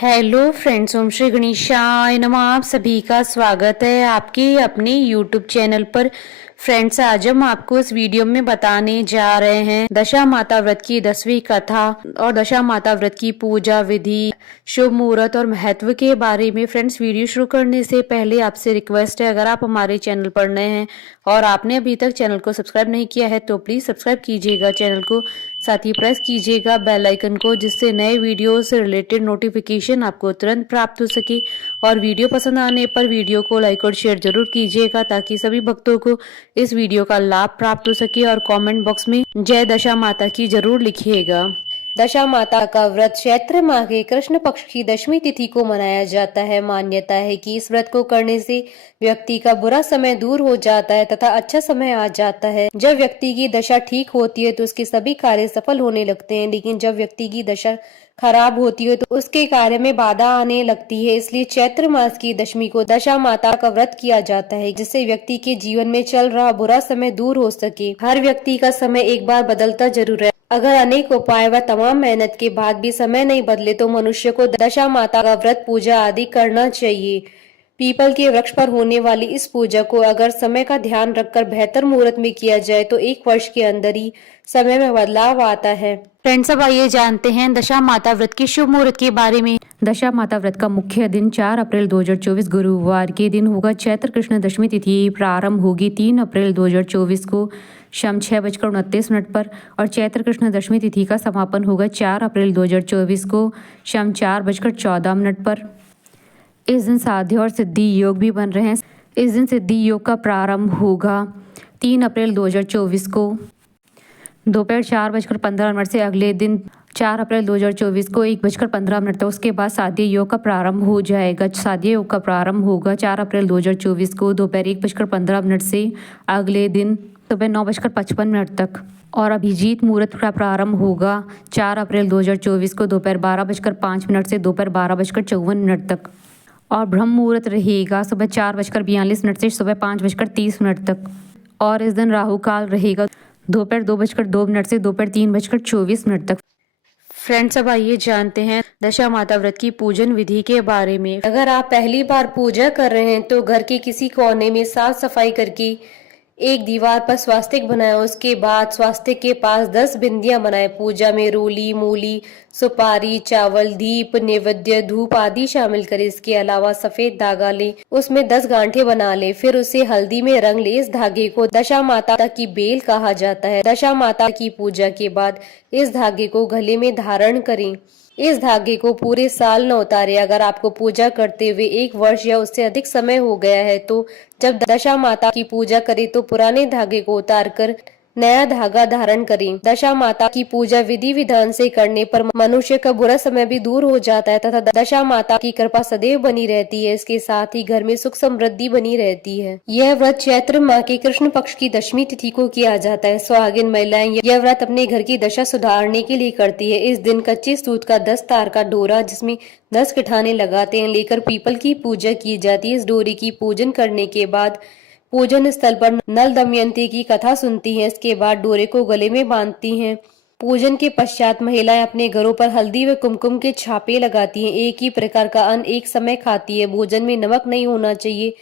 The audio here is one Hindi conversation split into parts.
हेलो फ्रेंड्स, ओम श्री गणेशाय नमः। आप सभी का स्वागत है आपके अपने यूट्यूब चैनल पर। फ्रेंड्स, आज हम आपको इस वीडियो में बताने जा रहे हैं दशा माता व्रत की 10वीं कथा और दशा माता व्रत की पूजा विधि, शुभ मुहूर्त और महत्व के बारे में। फ्रेंड्स, वीडियो शुरू करने से पहले आपसे रिक्वेस्ट है, अगर आप हमारे चैनल पर नए हैं और आपने अभी तक चैनल को सब्सक्राइब नहीं किया है तो प्लीज सब्सक्राइब कीजिएगा चैनल को, साथ ही प्रेस कीजिएगा बेल आइकन को, जिससे नए वीडियो से रिलेटेड नोटिफिकेशन आपको तुरंत प्राप्त हो सके। और वीडियो पसंद आने पर वीडियो को लाइक और शेयर जरूर कीजिएगा ताकि सभी भक्तों को इस वीडियो का लाभ प्राप्त हो सके। और कमेंट बॉक्स में जय दशा माता की जरूर लिखिएगा। दशा माता का व्रत चैत्र माह के कृष्ण पक्ष की 10वीं तिथि को मनाया जाता है। मान्यता है कि इस व्रत को करने से व्यक्ति का बुरा समय दूर हो जाता है तथा अच्छा समय आ जाता है। जब व्यक्ति की दशा ठीक होती है तो उसके सभी कार्य सफल होने लगते हैं, लेकिन जब व्यक्ति की दशा खराब होती है तो उसके कार्य में बाधा आने लगती है। इसलिए चैत्र मास की दशमी को दशा माता का व्रत किया जाता है, जिससे व्यक्ति के जीवन में चल रहा बुरा समय दूर हो सके। हर व्यक्ति का समय एक बार बदलता जरूर है। अगर अनेक उपाय व तमाम मेहनत के बाद भी समय नहीं बदले तो मनुष्य को दशा माता का व्रत पूजा आदि करना चाहिए। पीपल के वृक्ष पर होने वाली इस पूजा को अगर समय का ध्यान रखकर बेहतर मुहूर्त में किया जाए तो 1 वर्ष के अंदर ही समय में बदलाव आता है। फ्रेंड्स, अब आइए जानते हैं दशा माता व्रत के शुभ मुहूर्त के बारे में। दशा माता व्रत का मुख्य दिन 4 अप्रैल 2024 गुरुवार के दिन होगा। चैत्र कृष्ण दशमी तिथि प्रारंभ होगी 3 अप्रैल 2024 को शाम 6:29 पर और चैत्र कृष्ण दशमी तिथि का समापन होगा 4 अप्रैल 2024 को शाम 4:14 पर। इस दिन साध्य और सिद्धि योग भी बन रहे हैं। इस दिन सिद्धि योग का प्रारंभ होगा 3 अप्रैल 2024 को दोपहर 4:15 से। अगले दिन 4 अप्रैल 2024 को 1:15 तक। उसके बाद साध्य योग का प्रारंभ हो जाएगा। साध्य योग का प्रारंभ होगा 4 अप्रैल 2024 को दोपहर 1:15 से। अगले दिन सुबह 9:55 तक। और अभिजीत मुहूर्त का प्रारंभ होगा 4 अप्रैल 2024 को दोपहर 12:05 से दोपहर 12:54 तक। और ब्रह्म मुहूर्त रहेगा सुबह 4:42 से सुबह 5:30 तक। और इस दिन राहु काल रहेगा दोपहर 2:02 से दोपहर 3:24 तक। फ्रेंड्स, अब आइए जानते हैं दशा माता व्रत की पूजन विधि के बारे में। अगर आप पहली बार पूजा कर रहे हैं तो घर के किसी कोने में साफ सफाई करके एक दीवार पर स्वास्तिक बनाएं। उसके बाद स्वास्तिक के पास 10 बिंदियां बनाएं। पूजा में रोली, मूली, सुपारी, चावल, दीप, नैवेद्य, धूप आदि शामिल करें। इसके अलावा सफेद धागा लें, उसमें 10 गांठें बना लें, फिर उसे हल्दी में रंग लें। इस धागे को दशा माता की बेल कहा जाता है। दशा माता की पूजा के बाद इस धागे को गले में धारण करें। इस धागे को पूरे साल न उतारे। अगर आपको पूजा करते हुए 1 वर्ष या उससे अधिक समय हो गया है तो जब दशा माता की पूजा करें तो पुराने धागे को उतारकर नया धागा धारण करें। दशा माता की पूजा विधि विधान से करने पर मनुष्य का बुरा समय भी दूर हो जाता है तथा दशा माता की कृपा सदैव बनी रहती है। इसके साथ ही घर में सुख समृद्धि बनी रहती है। यह व्रत चैत्र माह के कृष्ण पक्ष की 10वीं तिथि को किया जाता है। सुहागिन महिलाएं यह व्रत अपने घर की दशा सुधारने के लिए करती है। इस दिन कच्चे सूत का 10 तार का डोरा, जिसमें 10 किठाने लगाते हैं, लेकर पीपल की पूजा की जाती है। इस डोरे की पूजन करने के बाद पूजन स्थल पर नल दमयंती की कथा सुनती हैं। इसके बाद डोरे को गले में बांधती हैं। पूजन के पश्चात महिलाएं अपने घरों पर हल्दी व कुमकुम के छापे लगाती हैं। एक ही प्रकार का अन्न एक समय खाती है। भोजन में नमक नहीं होना चाहिए।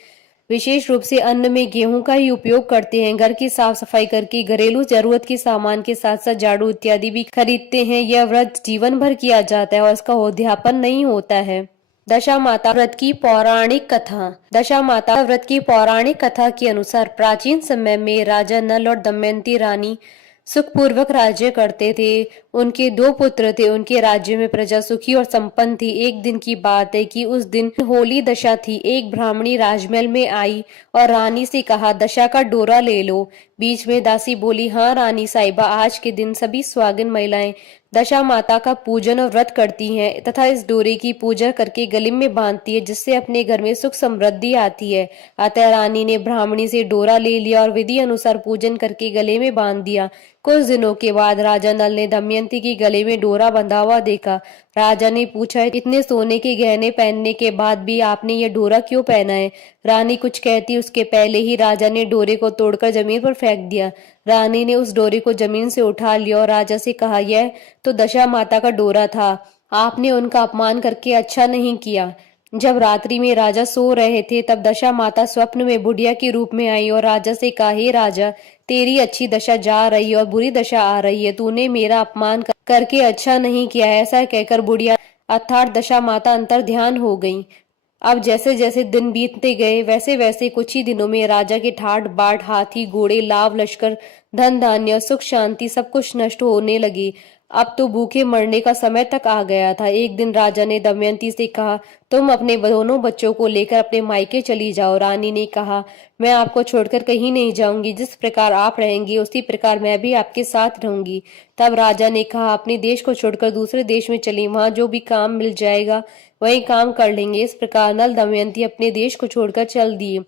विशेष रूप से अन्न में गेहूं का ही उपयोग करते हैं। घर की साफ सफाई करके घरेलू जरूरत के सामान के साथ साथ झाड़ू इत्यादि भी खरीदते हैं। यह व्रत जीवन भर किया जाता है और इसका उद्यापन नहीं होता है। दशा माता व्रत की पौराणिक कथा। दशा माता व्रत की पौराणिक कथा के अनुसार प्राचीन समय में राजा नल और दमयंती रानी सुखपूर्वक राज्य करते थे। उनके 2 पुत्र थे। उनके राज्य में प्रजा सुखी और संपन्न थी। एक दिन की बात है कि उस दिन होली दशा थी। एक ब्राह्मणी राजमहल में आई और रानी से कहा, दशा का डोरा ले लो। बीच में दासी बोली, हाँ रानी साहिबा, आज के दिन सभी सुहागिन महिलाएं दशा माता का पूजन और व्रत करती हैं तथा इस डोरे की पूजा करके गले में बांधती है, जिससे अपने घर में सुख समृद्धि आती है। अतः रानी ने ब्राह्मणी से डोरा ले लिया और विधि अनुसार पूजन करके गले में बांध दिया। कुछ दिनों के बाद राजा नल ने दमयंती के गले में डोरा बंधा हुआ देखा। राजा ने पूछा, इतने सोने के गहने पहनने के बाद भी आपने ये डोरा क्यों पहना है? रानी कुछ कहती उसके पहले ही राजा ने डोरे को तोड़कर जमीन पर फेंक दिया। रानी ने उस डोरे को जमीन से उठा लिया और राजा से कहा, यह तो दशा माता का डोरा था। आपने उनका अपमान करके अच्छा नहीं किया। जब रात्रि में राजा सो रहे थे तब दशा माता स्वप्न में बुढ़िया के रूप में आई और राजा से कहा, हे राजा, तेरी अच्छी दशा जा रही है और बुरी दशा आ रही है। तूने मेरा अपमान करके अच्छा नहीं किया। ऐसा कहकर बुढ़िया अर्थात दशा माता अंतर ध्यान हो गई। अब जैसे जैसे दिन बीतते गए वैसे वैसे कुछ ही दिनों में राजा के ठाट बाट, हाथी घोड़े, लाव लश्कर, धन धान्य, सुख शांति सब कुछ नष्ट होने लगे। अब तो भूखे मरने का समय तक आ गया था। एक दिन राजा ने दमयंती से कहा, तुम अपने दोनों बच्चों को लेकर अपने मायके चली जाओ। रानी ने कहा, मैं आपको छोड़कर कहीं नहीं जाऊंगी। जिस प्रकार आप रहेंगी उसी प्रकार मैं भी आपके साथ रहूंगी। तब राजा ने कहा, अपने देश को छोड़कर दूसरे देश में चली, वहां जो भी काम मिल जाएगा वही काम कर लेंगे। इस प्रकार नल दमयंती अपने देश को छोड़कर चल दिए।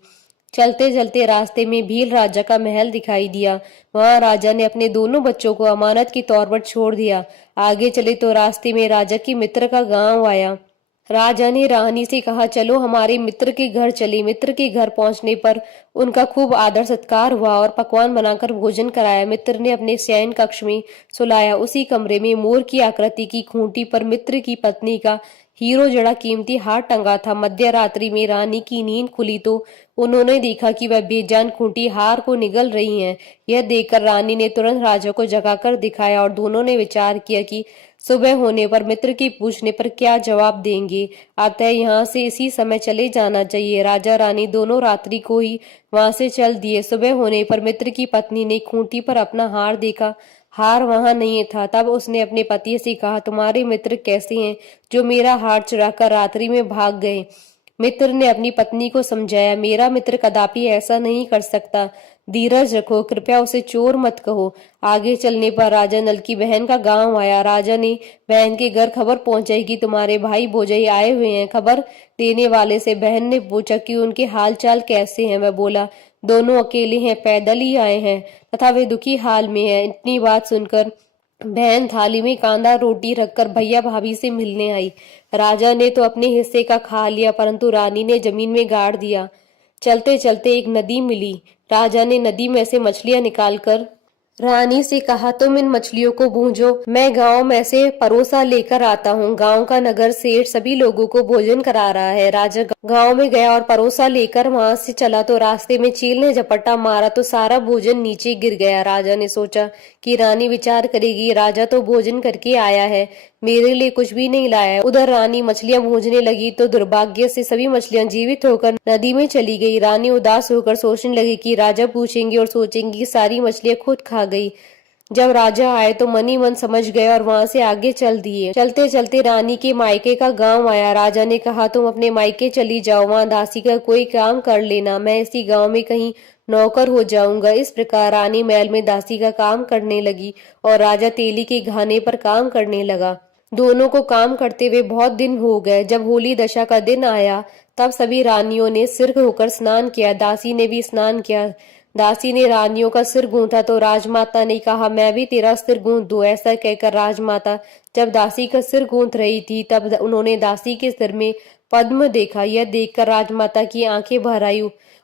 चलते चलते रास्ते में भील राजा का महल दिखाई दिया। वहां राजा ने अपने दोनों बच्चों को अमानत के तौर पर छोड़ दिया। आगे चले तो रास्ते में राजा की मित्र का गांव आया। राजा ने रानी से कहा, चलो हमारे मित्र के घर चले। मित्र के घर पहुंचने पर उनका खूब आदर सत्कार हुआ और पकवान बनाकर भोजन कराया। मित्र ने अपने शयन कक्ष में सुलाया। उसी कमरे में मोर की आकृति की खूंटी पर मित्र की पत्नी का हीरो जड़ा कीमती हार टंगा था। मध्य रात्रि में रानी की नींद खुली तो उन्होंने देखा कि वह बेजान खूंटी हार को निगल रही है। यह देखकर रानी ने तुरंत राजा को जगाकर दिखाया और दोनों ने विचार किया कि सुबह होने पर मित्र के पूछने पर क्या जवाब देंगे। अतः यहाँ से इसी समय चले जाना चाहिए। राजा रानी दोनों रात्रि को ही वहां से चल दिए। सुबह होने पर मित्र की पत्नी ने खूंटी पर अपना हार देखा। हार वहां नहीं था। तब उसने अपने पति से कहा, तुम्हारे मित्र कैसे हैं जो मेरा हार चुराकर रात्रि में भाग गए। मित्र ने अपनी पत्नी को समझाया, मेरा मित्र कदापि ऐसा नहीं कर सकता। धीरज रखो, कृपया उसे चोर मत कहो। आगे चलने पर राजा नल की बहन का गांव आया। राजा ने बहन के घर खबर पहुंचाई कि तुम्हारे भाई भौजाई आए हुए हैं। खबर देने वाले से बहन ने पूछा कि उनके हाल चाल कैसे हैं। वह बोला, दोनों अकेले हैं, पैदल ही आए हैं तथा वे दुखी हाल में हैं। इतनी बात सुनकर बहन थाली में कांदा रोटी रखकर भैया भाभी से मिलने आई। राजा ने तो अपने हिस्से का खा लिया परंतु रानी ने जमीन में गाड़ दिया। चलते चलते एक नदी मिली। राजा ने नदी में से मछलियां निकालकर रानी से कहा, तुम इन मछलियों को भूंजो, मैं गांव में से परोसा लेकर आता हूँ। गांव का नगर सेठ सभी लोगों को भोजन करा रहा है। राजा गांव में गया और परोसा लेकर वहां से चला तो रास्ते में चील ने झपट्टा मारा तो सारा भोजन नीचे गिर गया। राजा ने सोचा कि रानी विचार करेगी, राजा तो भोजन करके आया है, मेरे लिए कुछ भी नहीं लाया। उधर रानी मछलियां भूंजने लगी तो दुर्भाग्य से सभी मछलियां जीवित होकर नदी में चली गई। रानी उदास होकर सोचने लगी कि राजा पूछेंगे और सोचेंगी कि सारी मछलियां खुद खा गई। जब राजा आए तो मन ही मन समझ गए और वहां से आगे चल दिए। चलते चलते रानी के मायके का गांव आया। राजा ने कहा, तुम अपने मायके चली जाओ, वहां दासी का कोई काम कर लेना, मैं इसी गांव में कहीं नौकर हो जाऊंगा। इस प्रकार रानी महल में दासी का काम करने लगी और राजा तेली के घाने पर काम करने लगा। दोनों को काम करते हुए बहुत दिन हो गए। जब होली दशा का दिन आया तब सभी रानियों ने सिर होकर स्नान किया। दासी ने भी स्नान किया। दासी ने रानियों का सिर गूंथा तो राजमाता ने कहा, मैं भी तेरा सिर गूंथ दूं। ऐसा कहकर राजमाता जब दासी का सिर गूंथ रही थी तब उन्होंने दासी के सिर में पद्म देखा। यह देखकर राजमाता की आंखें भर आई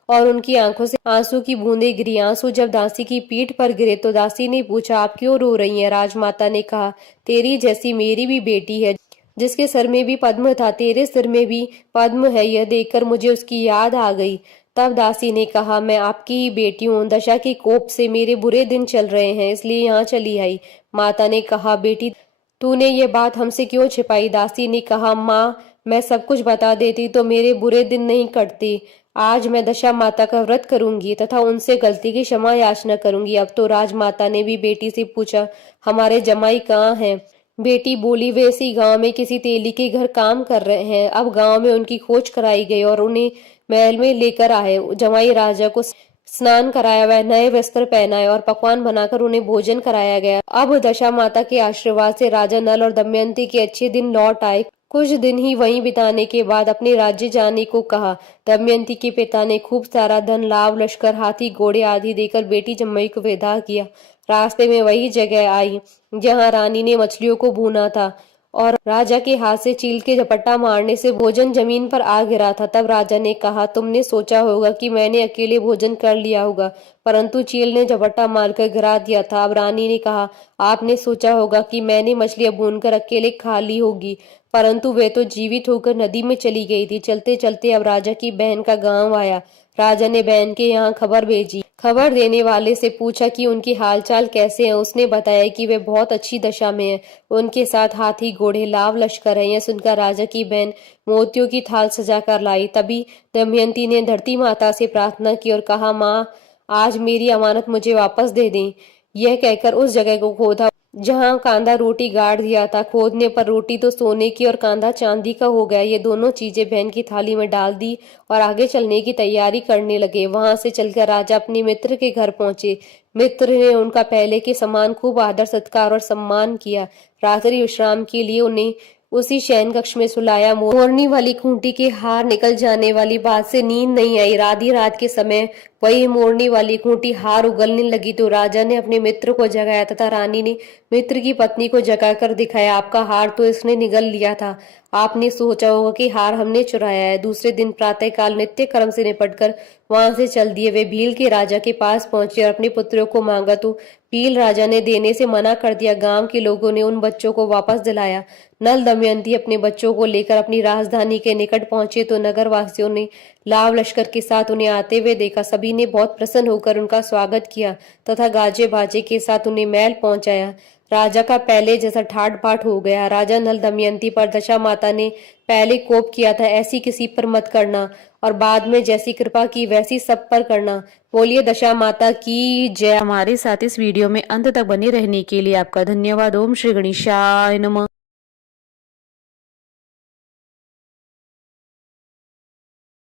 और उनकी आंखों से आंसू की बूंदें गिरी। आंसू जब दासी की पीठ पर गिरे तो दासी ने पूछा, आप क्यों रो रही हैं? राजमाता ने कहा, तेरी जैसी मेरी भी बेटी है जिसके सिर में भी पद्म था, तेरे सिर में भी पद्म है। यह देखकर मुझे उसकी याद आ गई। तब दासी ने कहा, मैं आपकी ही बेटी हूँ, दशा के कोप से मेरे बुरे दिन चल रहे हैं इसलिए यहाँ चली आई। माता ने कहा, बेटी तूने ये बात हमसे क्यों छिपाई? दासी ने कहा, माँ मैं सब कुछ बता देती तो मेरे बुरे दिन नहीं कटते। आज मैं दशा माता का व्रत करूंगी तथा उनसे गलती की क्षमा याचना करूंगी। अब तो राजमाता ने भी बेटी से पूछा, हमारे जमाई कहाँ हैं? बेटी बोली, वे इसी गांव में किसी तेली के घर काम कर रहे हैं। अब गांव में उनकी खोज कराई गई और उन्हें महल में लेकर आए। जमाई राजा को स्नान कराया, वह नए वस्त्र पहनाए और पकवान बनाकर उन्हें भोजन कराया गया। अब दशा माता के आशीर्वाद से राजा नल और दमयंती के अच्छे दिन लौट आए। कुछ दिन ही वहीं बिताने के बाद अपने राज्य जाने को कहा। दमयंती के पिता ने खूब सारा धन, लाव लश्कर, हाथी घोड़े आदि देकर बेटी जम्मई को विदा किया। रास्ते में वही जगह आई जहाँ रानी ने मछलियों को भूना था। और राजा के हाथ से चील के झपट्टा मारने से भोजन जमीन पर आ गिरा था। तब राजा ने कहा, तुमने सोचा होगा कि मैंने अकेले भोजन कर लिया होगा, परंतु चील ने झपट्टा मारकर गिरा दिया था। अब रानी ने कहा, आपने सोचा होगा कि मैंने मछलियां भूनकर अकेले खा ली होगी, परंतु वे तो जीवित होकर नदी में चली गई थी। चलते चलते अब राजा की बहन का गांव आया। राजा ने बहन के यहाँ खबर भेजी। खबर देने वाले से पूछा कि उनकी हालचाल कैसे हैं। उसने बताया कि वे बहुत अच्छी दशा में हैं। उनके साथ हाथी, घोड़े, लाव लश्कर है। यह सुनकर राजा की बहन मोतियों की थाल सजा कर लाई। तभी दमयंती ने धरती माता से प्रार्थना की और कहा, माँ, आज मेरी अमानत मुझे वापस दे दें। यह कहकर उस जगह को खोदा जहां कांधा रोटी गाड़ दिया था। खोदने पर रोटी तो सोने की और कांधा चांदी का हो गया। ये दोनों चीजें बहन की थाली में डाल दी और आगे चलने की तैयारी करने लगे। वहां से चलकर राजा अपने मित्र के घर पहुंचे। मित्र ने उनका पहले के समान खूब आदर सत्कार और सम्मान किया। रात्रि विश्राम के लिए उन्हें उसी शयन कक्ष में सुलाया। मोरनी वाली खूंटी के हार निकल जाने वाली बात से नींद नहीं आई। आधी रात के समय वही मोरनी वाली खूंटी हार उगलने लगी तो राजा ने अपने मित्र को जगाया तथा रानी ने मित्र की पत्नी को जगाकर दिखाया, आपका हार तो इसने निगल लिया था। आपने सोचा होगा कि हार हमने चुराया है। दूसरे दिन प्रातःकाल नित्य कर्म से निपटकर वहां से चल दिए। वे भील के राजा के पास पहुंचे और अपने पुत्रों को मांगा तो भील राजा ने देने से मना कर दिया। गांव के लोगों ने उन बच्चों को वापस दिलाया। नल दमयंती अपने बच्चों को लेकर अपनी राजधानी के निकट पहुंचे तो नगर वासियों ने लाव लश्कर के साथ उन्हें आते हुए देखा। सभी ने बहुत प्रसन्न होकर उनका स्वागत किया तथा गाजे बाजे के साथ उन्हें महल पहुंचाया। राजा का पहले जैसा ठाट बाट हो गया। राजा नल दमयंती पर दशा माता ने पहले कोप किया था, ऐसी किसी पर मत करना, और बाद में जैसी कृपा की वैसी सब पर करना। बोलिए दशा माता की जय। हमारे साथ इस वीडियो में अंत तक बने रहने के लिए आपका धन्यवाद। ओम श्री गणेशाय नमः।